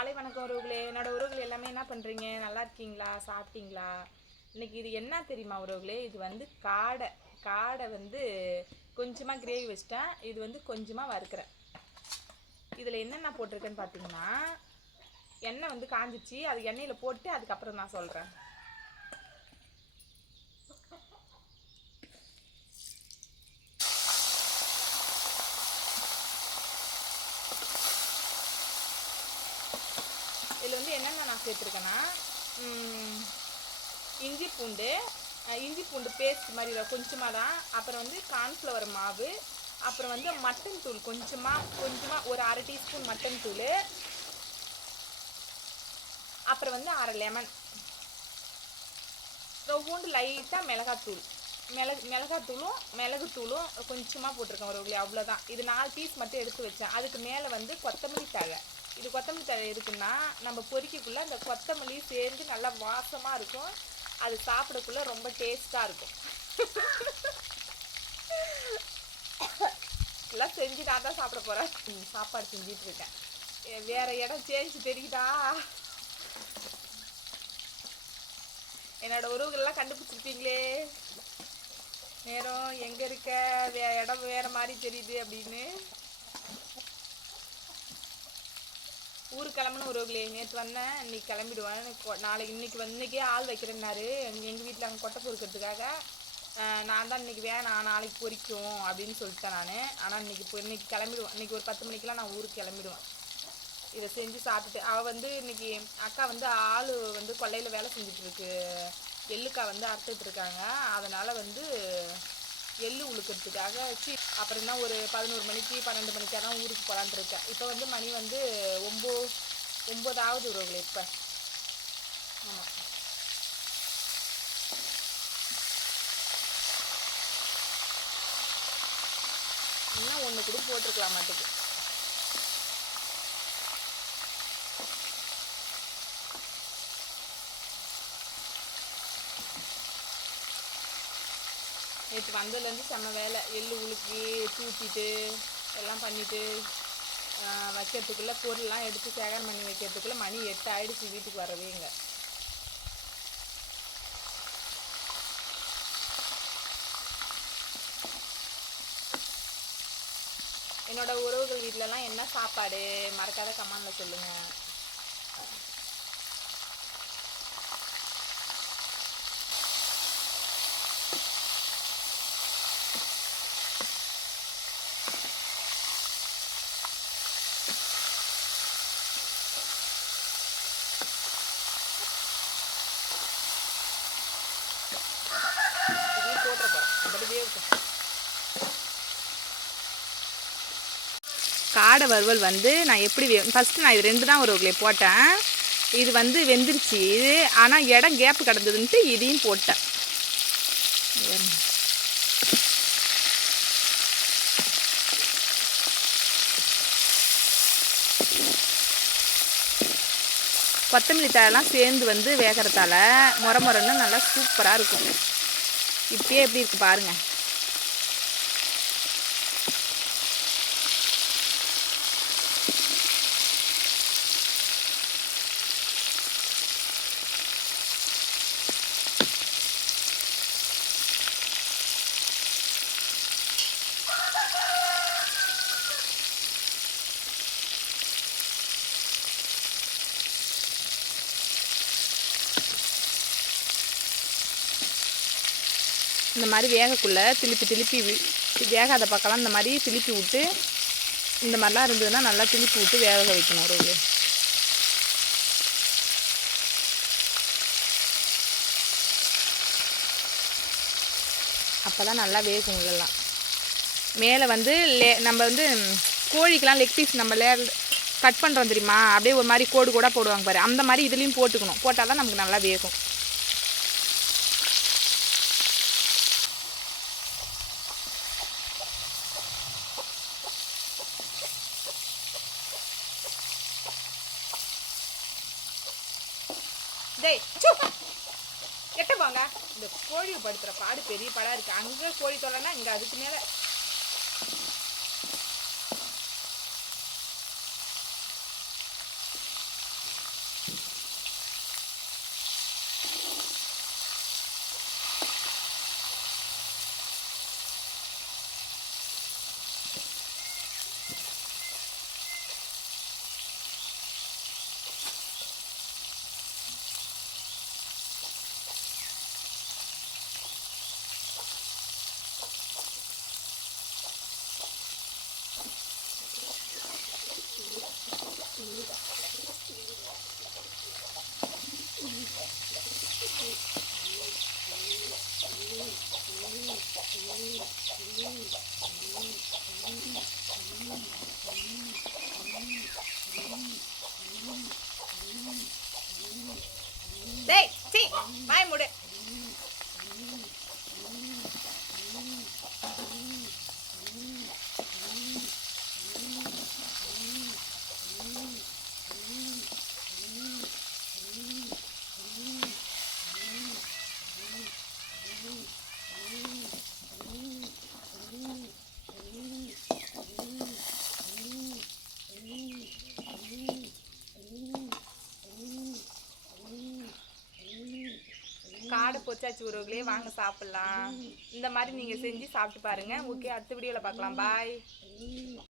காலை வணக்கம் உறவுகளே. என்னோட உறவுகள் எல்லாமே என்ன பண்ணுறீங்க நல்லா இருக்கீங்களா? சாப்பிட்டீங்களா? இன்னைக்கு இது என்ன தெரியுமா உறவுகளே? இது வந்து காடை. காடை வந்து கொஞ்சமாக கிரேவி வச்சிட்டேன். இது வந்து கொஞ்சமாக வறுக்கிறேன். இதில் என்னென்ன போட்டிருக்கேன்னு பார்த்தீங்கன்னா எண்ணெய் வந்து காஞ்சிச்சு. அது எண்ணெயில் போட்டு அதுக்கப்புறம் நான் சொல்கிறேன் இதில் வந்து என்னென்ன நான் சேர்த்துருக்கேன்னா இஞ்சி பூண்டு இஞ்சி பூண்டு பேஸ்ட் மாதிரி கொஞ்சமாக தான் அப்புறம் வந்து கார்ன்ஃப்ளவர் மாவு அப்புறம் வந்து மட்டன் தூள் கொஞ்சமாக கொஞ்சமாக ஒரு அரை டீஸ்பூன் மட்டன் தூள். அப்புறம் வந்து அரை லெமன் பூண்டு லைட்டாக மிளகாத்தூள் மிளகு மிளகாத்தூளும் மிளகுத்தூளும் கொஞ்சமாக போட்டிருக்கேன் ஒரு அவ்வளோதான் இது நாலு பீஸ் மட்டும் எடுத்து வச்சேன். அதுக்கு மேலே வந்து கொத்தமல்லி தழை. இது கொத்தமல்லி தழை இருக்குன்னா நம்ம பொறிக்கக்குள்ளே அந்த கொத்தமல்லி சேர்ந்து நல்லா வாசமாக இருக்கும். அது சாப்பிடக்குள்ள ரொம்ப டேஸ்ட்டாக இருக்கும். எல்லாம் செஞ்சு நான் தான் சாப்பிட போகிறேன் சாப்பாடு செஞ்சிட்டு இருக்கேன். இடம் சேஞ்ச் தெரியுதா? என்னோட உறவுகள்லாம் கண்டுபிடிச்சிருப்பீங்களே? நேரம் எங்கே இருக்க? வே இடம் வேறு மாதிரி தெரியுது அப்படின்னு. ஊருக்கு கிளம்புன உறவுகளே நேற்று வந்தேன் இன்னைக்கு கிளம்பிடுவேன். நாளைக்கு இன்னைக்கு வந்து இன்னைக்கே ஆள் வைக்கிறேன்னாரு. எங்கள் வீட்டில் அங்கே கொட்டை பொறுக்கிறதுக்காக. நான் தான் இன்னைக்கு வேணாம் நாளைக்கு பொறிக்கும் அப்படின்னு சொல்லிட்டேன் நான். ஆனால் இன்னைக்கு இப்போ இன்னைக்கு கிளம்பிடுவேன். இன்னைக்கு ஒரு பத்து மணிக்கெலாம் நான் ஊருக்கு கிளம்பிடுவேன். இதை செஞ்சு சாப்பிட்டுட்டு அவள் வந்து இன்றைக்கி அக்கா வந்து ஆள் வந்து கொல்லையில் வேலை செஞ்சிட்ருக்கு எள்ளுக்கா வந்து அறுத்துட்ருக்காங்க அதனால் வந்து எள்ளு உழுக்கிறதுக்காக. சி அப்புறம் தான் ஒரு பதினோரு மணிக்கு பன்னெண்டு மணிக்காக தான் ஊருக்கு போகலான்ட்டு இருக்கேன். இப்போ வந்து மணி வந்து ஒம்போ ஒம்பதாவது உறவுகள் இப்போ. ஆமாம் இன்னும் ஒன்று கூட போட்டிருக்கலாம் மாட்டுக்கு நேற்று வந்ததுலேருந்து செம்ம வேலை. எள்ளு உலுக்கி தூத்திட்டு எல்லாம் பண்ணிட்டு ஆஹ் வைக்கிறதுக்குள்ள பொருள்லாம் எடுத்து சேகரம் பண்ணி வைக்கிறதுக்குள்ள மணி எட்டு ஆயிடுச்சு வீட்டுக்கு வரவே இங்கே. என்னோட உறவுகள் வீட்டிலலாம் என்ன சாப்பாடு? மறக்காத கமெண்ட்ல சொல்லுங்க இதையும் காடை வறுவல் வந்து நான் எப்படி வே ஃபஸ்ட்டு நான் இது ரெண்டு தான் ஒரு போட்டேன். இது வந்து வெந்துருச்சு. இது ஆனால் இடம் கேப்பு கிடந்ததுன்ட்டு இதையும் போட்டேன். கொத்தமல்லி தழைலாம் சேர்ந்து வந்து வேகிறதால முறை முறைன்னு நல்லா சூப்பராக இருக்கும். இப்பயே எப்படி இருக்கு பாருங்க. இந்த மாதிரி வேகக்குள்ளே திருப்பி திருப்பி வி- வேகாத பக்கம்லாம் இந்த மாதிரி திருப்பி விட்டு இந்த மாதிரிலாம் இருந்ததுன்னா நல்லா திருப்பி விட்டு வேக வைக்கணும் ஒரு அப்போ தான் நல்லா வேகும் உள்ளெல்லாம் மேலே வந்து லே நம்ம வந்து கோழிக்கெலாம் லெக் பீஸ் நம்ம லே கட் பண்ணுறோம் தெரியுமா? அப்படியே ஒரு மாதிரி கோடு கூட போடுவாங்க பாரு. அந்த மாதிரி இதுலேயும் போட்டுக்கணும். போட்டால் தான் நமக்கு நல்லா வேகும். டேய் சூ எட்ட போங்க. இந்த கோழி படுத்துகிற பாடு பெரிய படம் இருக்குது அங்கே கோழி தொலைனா இங்கே அதுக்கு மேலே. டேய் சீ வாய் மூடு. பொச்சாச்சி உறவுகளே வாங்க சாப்பிடலாம். இந்த மாதிரி நீங்கள் செஞ்சு சாப்பிட்டு பாருங்க. ஓகே அடுத்த வீடியோவில் பார்க்கலாம். பாய்